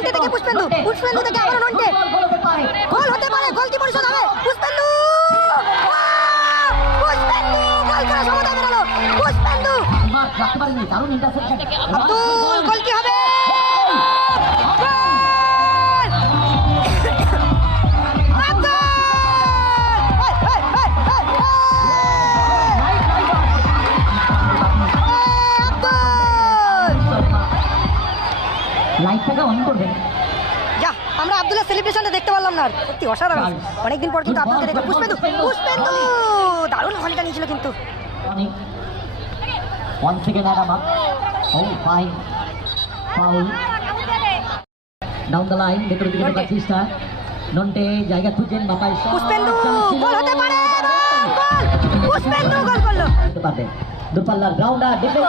নন্টে থেকে পুষ্পেন্দু। পুষ্পেন্দু থেকে আবার নন্টে গোল হতে পারে গোল কি পরিশোধ হবে? পুষ্পেন্দু! পুষ্পেন্দু! গোল করার সমতা বেরালো। পুষ্পেন্দু! রাখতে পারেনি দারুণ ইন্টারসেপশন আব্দুল গোল! লাইটটাকে অন করবেন যা আমরা আব্দুল্লাহ সেলিব্রেশনটা দেখতে পারলাম না। সত্যি অসাধারণ। অনেকদিন পর কিন্তু আপনাকে দেখলাম। পুষ্পেন্দু পুষ্পেন্দু! দারুণ ভলিটা নিয়েছিল কিন্তু। অনেক। ওয়ান সেকেন্ড আরামা। ও fine foul down the line ভেতরে দিকে নন্টে। নন্টে জায়গা খুঁজছেন বাপাই। পুষ্পেন্দু গোল হতে পারে! গোল! পুষ্পেন্দু গোল করল। দূরপাল্লার গ্রাউন্ডার গোল!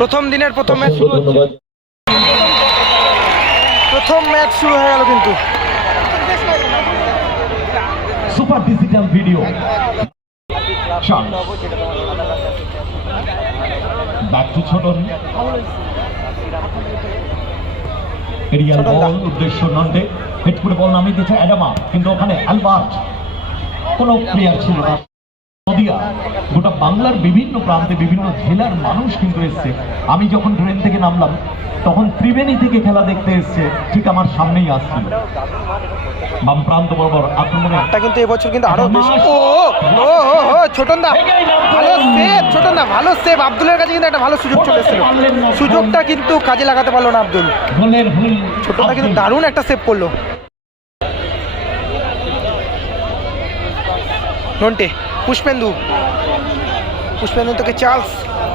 প্রথম দিনের প্রথম ম্যাচ শুরু প্রথম ম্যাচ শুরু হয়ে গেল কিন্তু। Super digital video. Back to Chhoton aerial ball উদ্দেশ্য নন্টে। হেড করে বল নামিয়ে দিয়েছে অ্যাডামা কিন্তু ওখানে অ্যালবার্ট। কোনো প্লেয়ার ছিল না। নদিয়া গোটা বাংলার বিভিন্ন প্রান্তে বিভিন্ন জেলার মানুষ কিন্তু এসছে। আমি যখন ট্রেন থেকে নামলাম তখন ত্রিবেণী থেকে খেলা দেখতে এসছে ঠিক আমার সামনেই আসছিল। বাম প্রান্ত বরাবর আক্রমণে কিন্তু এবছর কিন্তু আরও বেশি ও ও ছোটন দা ভালো সেভ ছোটন দা ভালো সেভ আব্দুলের কাছে কিন্তু একটা ভালো সুযোগ চলে এসেছিল। সুযোগটা কিন্তু কাজে লাগাতে পারল না আব্দুল। ভুল কিন্তু দারুণ একটা সেভ করল। নন্টে পুষ্পেন্দু। পুষ্পেন্দু থেকে চার্লস।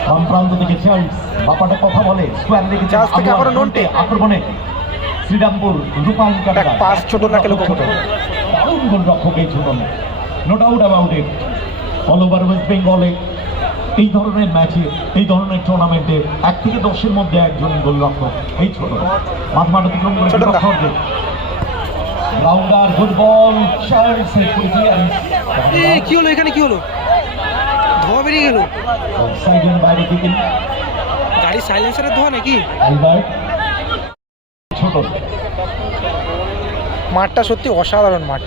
বাম প্রান্ত থেকে চার্লস। বাপাটা কথা বলে স্কোয়ার দিকে চার্লস থেকে আবারও নন্টে। আক্রমণে শ্রীরামপুর এক পাস ছোট নাকে লক্ষ্য করো। দারুণ গোল রক্ষক এই ছোট no doubt about it all over west বেঙ্গলে এই ধরনের ম্যাচে এই ধরনের টুর্নামেন্টে এক থেকে দশের মধ্যে একজন গোল গোলরক্ষক এই ছোট মাঠ মাঠ অতিক্রম করে রাউন্ডার এর এ কি হলো এখানে কি হলো? ধোয়া বেরিয়ে গেল। সাইডের বাইরে থেকে গাড়ি সাইলেন্সারের ধোয়া নাকি? ছোট। মাঠটা সত্যি অসাধারণ মাঠ।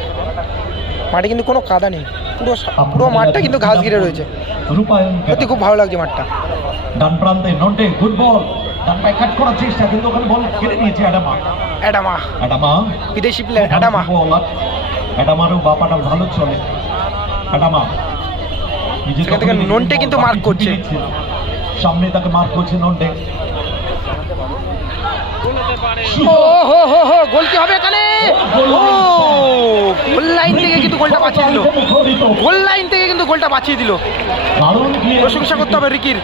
মাঠে কিন্তু কোনো কাদা নেই। পুরো পুরো মাঠটা কিন্তু ঘাস ঘিরে রয়েছে। সত্যি খুব ভালো লাগছে মাঠটা। ডান প্রান্তে নন্টে গুড বল ডান পায়ে কাট করার চেষ্টা কিন্তু ওখানে বল কেড়ে নিয়েছে অ্যাডামা। অ্যাডামা। অ্যাডামা বিদেশি প্লেয়ার অ্যাডামা অ্যাডামারও বাপাটা ভালো চলে। অ্যাডামা সেখান থেকে নন্টে কিন্তু mark করছে। সামনে তাকে মার্ক করছে নন্টে। ও হো হো হো গোল হবে এখানে? গোল লাইন থেকে কিন্তু গোলটা বাঁচিয়ে দিল। গোল লাইন থেকে কিন্তু গোলটা বাঁচিয়ে দিল। প্রশংসা করতে হবে রিকির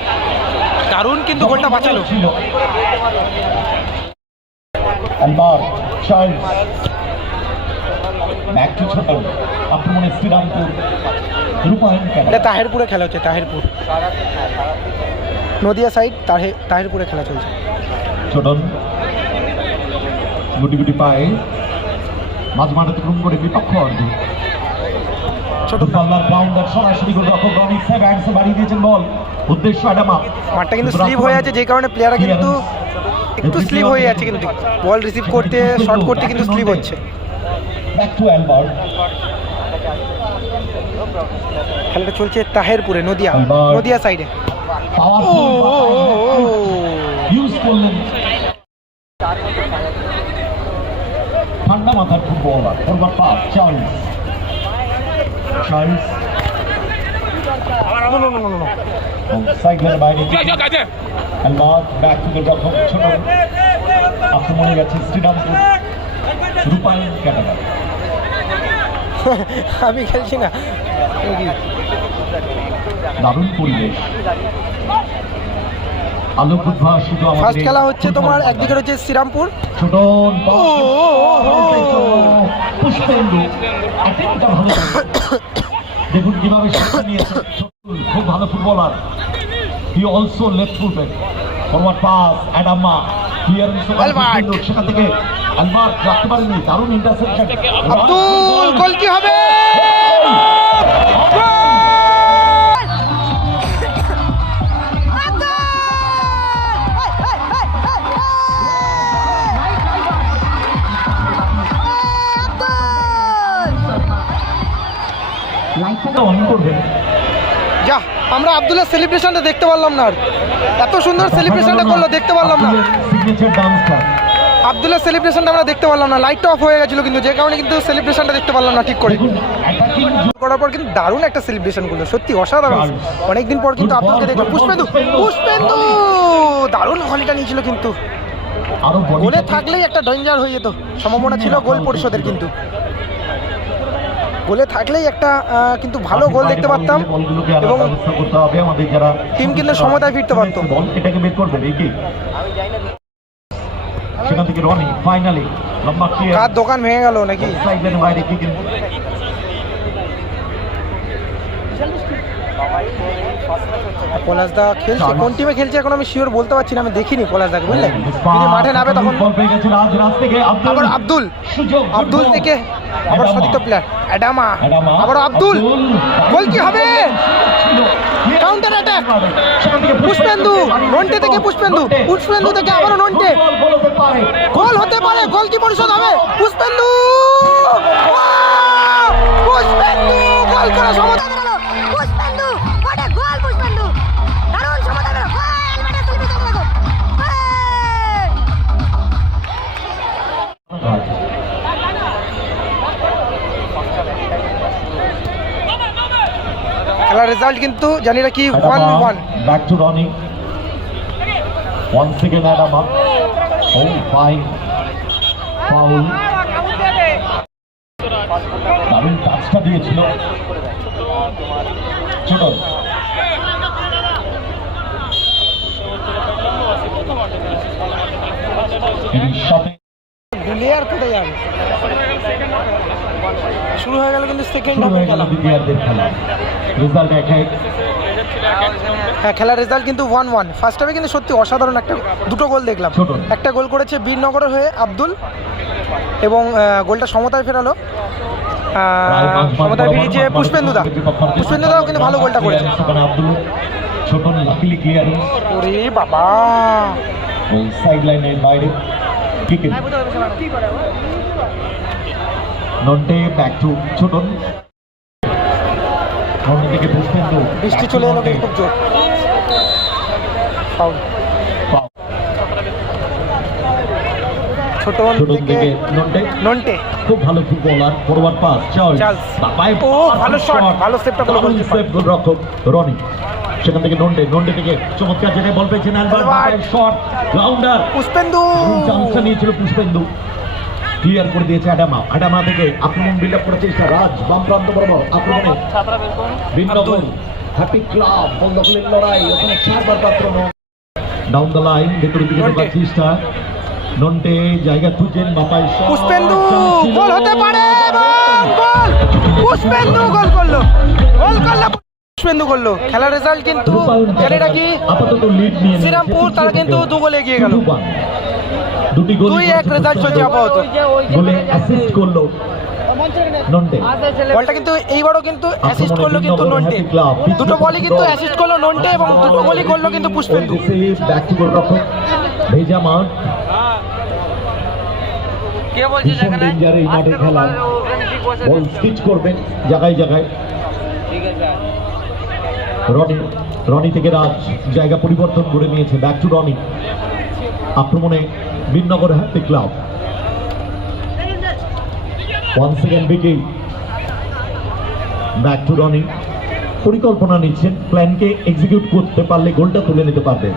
দারুণ কিন্তু গোলটা বাঁচালো। এটা তাহেরপুরে খেলা হচ্ছে তাহেরপুর। নদিয়া সাইড তাহে তাহেরপুরে খেলা চলছে। ছোটন গুটি গুটি পায়ে। মাঝ মাঠ করে বিপক্ষ অর্ধে ছোট গ্রাউন্ডার সরাসরি গোলরক্ষক রনি সেভ্যান্স বাড়িয়ে দিয়েছেন বল। উদ্দেশ্য অ্যাডামা। মাঠটা কিন্তু স্লিপ হয়ে আছে যে কারণে প্লেয়াররা কিন্তু একটু স্লিপ হয়ে যাচ্ছে কিন্তু। বল রিসিভ করতে শর্ট করতে কিন্তু স্লিপ হচ্ছে। ব্যাক টু অ্যালবার্ট খেলাটা চলছে তাহেরপুরে নদিয়া। নদিয়া সাইডে। ইউজ করলেন। ঠান্ডা মাথার footballer forward pass Charles the রক্ষক ছোট আক্রমণে গেছে শ্রীরামপুর রূপায়ণ ক্যাটাগরি আমি খেলছি না? দারুণ পরিবেশ। আলোক উদ্ভাসিত ফার্স্ট খেলা হচ্ছে তোমার একদিকে রয়েছে শ্রীরামপুর। ছোট। পুষ্পেন্দু। দেখুন কীভাবে শিক্ষা নিয়েছে। খুব ভালো footballer. He also left fullback forward pass Adama clearance সেখান থেকে আলবার রাখতে পারেনি দারুণ ইন্টারসেপশন আব্দুল গোল কি হবে? অন করবেন যা আমরা আব্দুলের সেলিব্রেশনটা দেখতে পারলাম না আর। এত সুন্দর সেলিব্রেশনটা করল দেখতে পারলাম না। আব্দুলের সেলিব্রেশনটা আমরা দেখতে পারলাম না লাইটটা অফ হয়ে গেছিল কিন্তু যে কারণে কিন্তু সেলিব্রেশনটা দেখতে পারলাম না ঠিক করে। করার পর কিন্তু দারুণ একটা সেলিব্রেশন করল সত্যি অসাধারণ। অনেকদিন পর কিন্তু আব্দুলকে দেখলাম। পুষ্পেন্দু পুষ্পেন্দু। দারুণ হলিটা নিয়েছিল কিন্তু। গোলে থাকলেই একটা ডেঞ্জার হয়ে যেত। সম্ভাবনা ছিল গোল পরিশোধের কিন্তু। গোলে থাকলেই একটা কিন্তু ভালো গোল দেখতে পারতাম এবং ব্যবস্থা করতে হবে আমাদের টিম কিন্তু সময়টা ফিরতে পারতো। এটাকে বের করবে সেখান থেকে রনি ফাইনালি লম্বা কার দোকান ভেঙে গেল নাকি? সাইডের বাইরে কি কিন্তু পলাশদা খেলছে। কোন টিমে খেলছে এখন আমি শিওর বলতে পারছি না আমি দেখিনি পলাশদাকে বুঝলে? যদি মাঠে নামে তখন আবার আব্দুল। আব্দুল থেকে আবার সতীর্থ প্লেয়ার অ্যাডামা। আবার আব্দুল। গোল কি হবে। সেখান থেকে পুষ্পেন্দু, নন্টে থেকে পুষ্পেন্দু, পুষ্পেন্দু থেকে আবারও নন্টে। গোল, গোল হতে পারে। গোল হতে পারে। গোল কি পরিশোধ হবে পুষ্পেন্দু পুষ্পেন্দু গোল করা সমতা খেলার রেজাল্ট কিন্তু জানি না কি one one Back to Ronnie. Once again. Oh, fine. Foul. দারুণ টাচটা দিয়েছিল ছোট প্লেয়ার কোথায় যাবে শুরু হয়ে গেল কিন্তু সেকেন্ড গেল খেলা রেজাল্ট এক এক হ্যাঁ খেলার রেজাল্ট কিন্তু ওয়ান ওয়ান ফার্স্ট হাফে কিন্তু সত্যি অসাধারণ একটা দুটো গোল দেখলাম। একটা গোল করেছে বীরনগরের হয়ে আব্দুল এবং গোলটা সমতায় ফেরালো। সমতায় ফিরিয়েছে পুষ্পেন্দুদা পুষ্পেন্দুদাও কিন্তু ভালো গোলটা করেছে। সেখানে আব্দুল। ছোট লাকিলি ক্লিয়ারেন্স ওরে বাবা! সাইড লাইনের বাইরে নন্টে ব্যাক টু ছোটন থেকে পুষ্পেন্দু বৃষ্টি চলে এলো খুব জোর। ছোট থেকে থেকে নন্টে। নন্টে। খুব ভালো footballer forward pass Charles Charles. ও, ভালো shot, ভালো save টা করল দারুণ গোলরক্ষক রনি। সেখান থেকে নন্টে নন্টে থেকে চমৎকার জায়গায় বল পেয়েছেন অ্যালবার্ট শট গ্রাউন্ডার পুষ্পেন্দু। চান্সটা নিয়েছিল পুষ্পেন্দু। ক্লিয়ার করে দিয়েছে আডামা আডামা থেকে আক্রমণ বিল্ড আপ করার চেষ্টা রাজ বাম প্রান্ত বরাবর আক্রমণে। হ্যাপি ক্লাব বল দখলের লড়াই। ওখানে চারবার পাত্র ডাউন দ্য লাইন ভেতরের দিকে ঢোকার চেষ্টা নন্টে জায়গা খুঁজছেন বাপাই। পুষ্পেন্দু গোল হতে পারে গোল। পুষ্পেন্দু গোল করল। গোল করল পুষ্পেন্দু করল। খেলার রেজাল্ট কিন্তু রূপায়ণ কি। আপাতত লিড নিয়ে শ্রীরামপুর তারা কিন্তু দু গোলে এগিয়ে গেল। দুটো গোল দুই এক রেজাল্ট চলছে আপাতত। গোলে অ্যাসিস্ট করল নন্টে। বলটা কিন্তু এইবারও কিন্তু অ্যাসিস্ট করল কিন্তু নন্টে। দুটো বলই কিন্তু অ্যাসিস্ট করল নন্টে এবং দুটো গোলই করল কিন্তু পুষ্পেন্দু। ব্যাক টু গোলরক্ষক ভেজা মাঠ। ভীষণ ডেঞ্জার এই মাঠে খেলা। বল স্টিচ করবেন জায়গায় জায়গায়। ঠিক আছে রনি রনি থেকে রাজ জায়গা পরিবর্তন করে নিয়েছে। Back to Ronnie. আক্রমণে Birnagar happy club one second Vicky back to Ronnie পরিকল্পনা নিচ্ছেন। প্ল্যানকে এক্সিকিউট করতে পারলে গোলটা তুলে নিতে পারবে।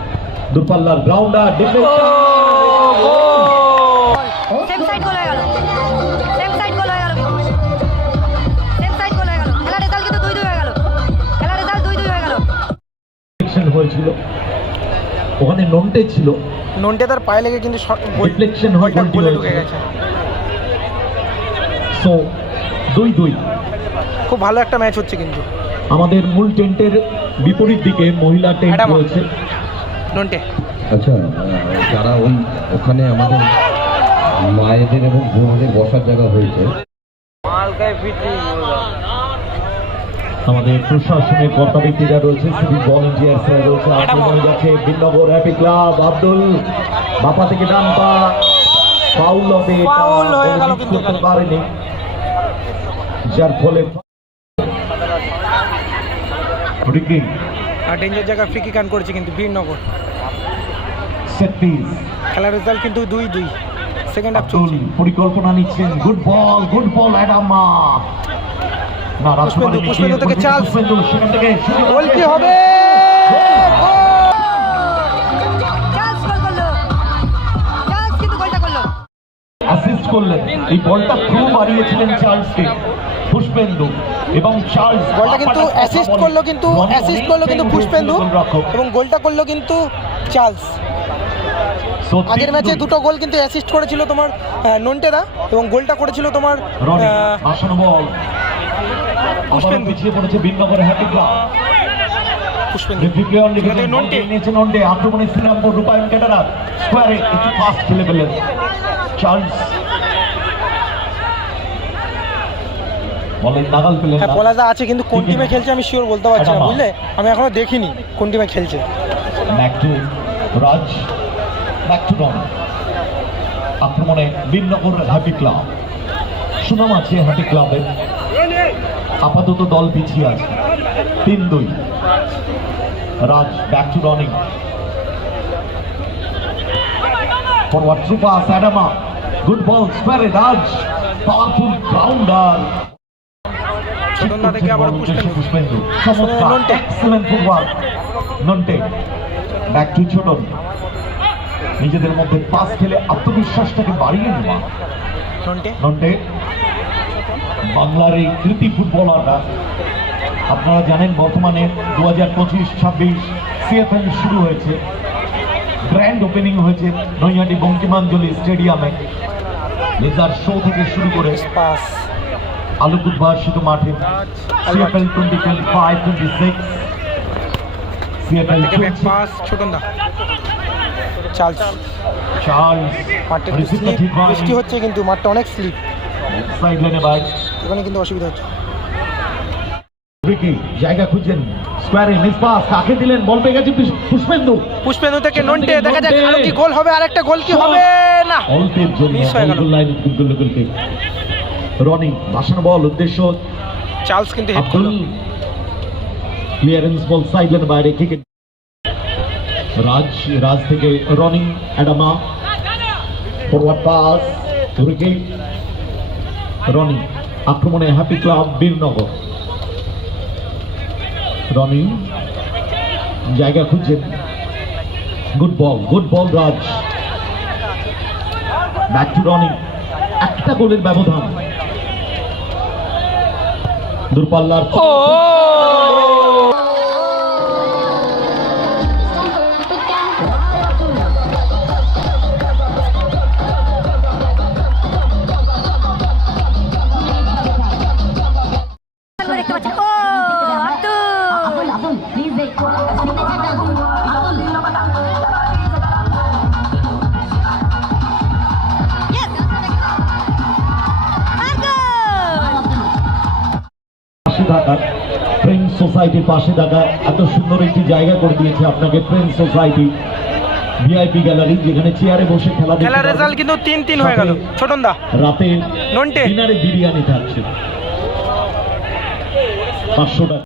দূরপাল্লার গ্রাউন্ডার সেম সাইড গোল! হয়ে গেল। সেম সাইড গোল হয়ে গেল। সেম সাইড গোল হয়ে গেল। খেলার রেজাল্ট কিন্তু দুই দুই হয়ে গেল। খেলার রেজাল্ট দুই দুই হয়ে গেল। হয়েছিল। ওখানে নন্টে ছিল। নন্টে তার পায়ে লেগে কিন্তু Deflection হয়ে গোলে ঢুকে গেছে। সো দুই দুই। খুব ভালো একটা ম্যাচ হচ্ছে কিন্তু। আমাদের মূল টেন্টের বিপরীত দিকে মহিলা টেন্ট ম্যাডাম। রয়েছে। নন্টে। আচ্ছা যারা ওই ওখানে আমাদের মায়েদের এবং বোনদের বসার জায়গা হয়েছে। আমাদের প্রশাসনের কর্তা ব্যক্তিরা রয়েছে সিভিক ভলেন্টিয়ার্সরা রয়েছে আক্রমণে যাচ্ছে বিনগর হ্যাপি ক্লাব আব্দুল বাপা থেকে ডান পা ফাউল হবে। পারেনি। যার ফলে আর ডেঞ্জার জায়গা ফ্রি কিক আন করেছে কিন্তু বীরনগর সেট পিস খেলার রেজাল্ট কিন্তু দুই দুই। সেকেন্ড হাফ চলছে। পরিকল্পনা নিচ্ছেন। Good ball good ball Adama Pushpendu, Pushpendu থেকে হবে কিন্তু গোলটা করল অ্যাসিস্ট করলেন। এই বলটা থ্রু মারিয়েছিলেন চার্লসকে। পুষ্পেন্দু এবং চার্লস গোলটা কিন্তু অ্যাসিস্ট করল কিন্তু অ্যাসিস্ট করল কিন্তু পুষ্পেন্দু এবং গোলটা করল কিন্তু চার্লস। আগের ম্যাচে দুটো গোল কিন্তু অ্যাসিস্ট করেছিল তোমার নন্টেদা এবং গোলটা করেছিল তোমার বল। পুষ্পেন্দু। পিছিয়ে পড়েছে ক্লাব আক্রমণে শ্রীরামপুর রূপায়ণ ক্যাটারা স্কোয়ারে একটু ফাস্ট খেলে চার্লস হ্যাঁ। আছে কিন্তু কোন টিমে খেলছে আমি শিওর বলতে পারছি না বুঝলে? আমি এখনও দেখিনি কোন টিমে খেলছে। Back to Raj back to Ron আক্রমণে বিনগর হ্যাপি ক্লাব সুনাম আছে হাটি ক্লাবের আপাতত দল পিছিয়ে আছে। তিন দুই। Raj back to Ronnie forward through pass Adama good ball স্কোয়ারে রাজ পাওয়ারফুল গ্রাউন্ডার থেকে আবার পুষ্পেন্দু। চমৎকার। Excellent footwork Nonte back to Chhoton নিজেদের মধ্যে পাস খেলে আত্মবিশ্বাসটাকে বাড়িয়ে নেওয়া। নন্টে নন্টে বাংলার এই কৃতি ফুটবলাররা আপনারা জানেন বর্তমানে দু হাজার পঁচিশ ছাব্বিশ সিএফএল শুরু হয়েছে গ্র্যান্ড ওপেনিং হয়েছে নৈহাটি বঙ্কিমাঞ্জলি স্টেডিয়ামে। লেজার শো থেকে শুরু করে আলোক উদ্ভাসিত মাঠে CFL twenty twenty five twenty six CFL Charles Charles মাঠটা ঠিক বৃষ্টি হচ্ছে কিন্তু মাঠটা অনেক স্লিপ সাইড লাইনে বাইক এখানে কিন্তু অসুবিধা হচ্ছে। জায়গা খুঁজছেন। স্কোয়ারে মিস পাস কাকে দিলেন? বল পেয়ে গেছে পুষ্পেন্দু। পুষ্পেন্দু থেকে নন্টে দেখা যাক। আরও কি গোল হবে আরেকটা গোল কি হবে? না। অল্পের জন্য Miss হয়ে গেল। লাইন গুল গুলতে রনি বাসানো বল উদ্দেশ্য। চার্লস কিন্তু হেড করল। ক্লিয়ারেন্স বল সাইড লাইন বাইরে কিক রাজ রাজ থেকে Ronnie Adama. Forward pass Ronnie আক্রমণে হ্যাপি ক্লাব বীরনগর। রনি, জায়গা খুঁজছে। Good ball good ball Raj. Back to Ronnie একটা গোলের ব্যবধান। দূরপাল্লার সোসাইটির পাশে থাকা এত সুন্দর একটি জায়গা করে দিয়েছে আপনাকে ফ্রেন্ড সোসাইটি ভিআইপি গ্যালারি যেখানে চেয়ারে বসে খেলা খেলার রেজাল্ট কিন্তু তিন তিন হয়ে গেল। ছোটনদা। রাতে নন্টে। ডিনারে বিরিয়ানি থাকছে। পাঁচশো টাকা।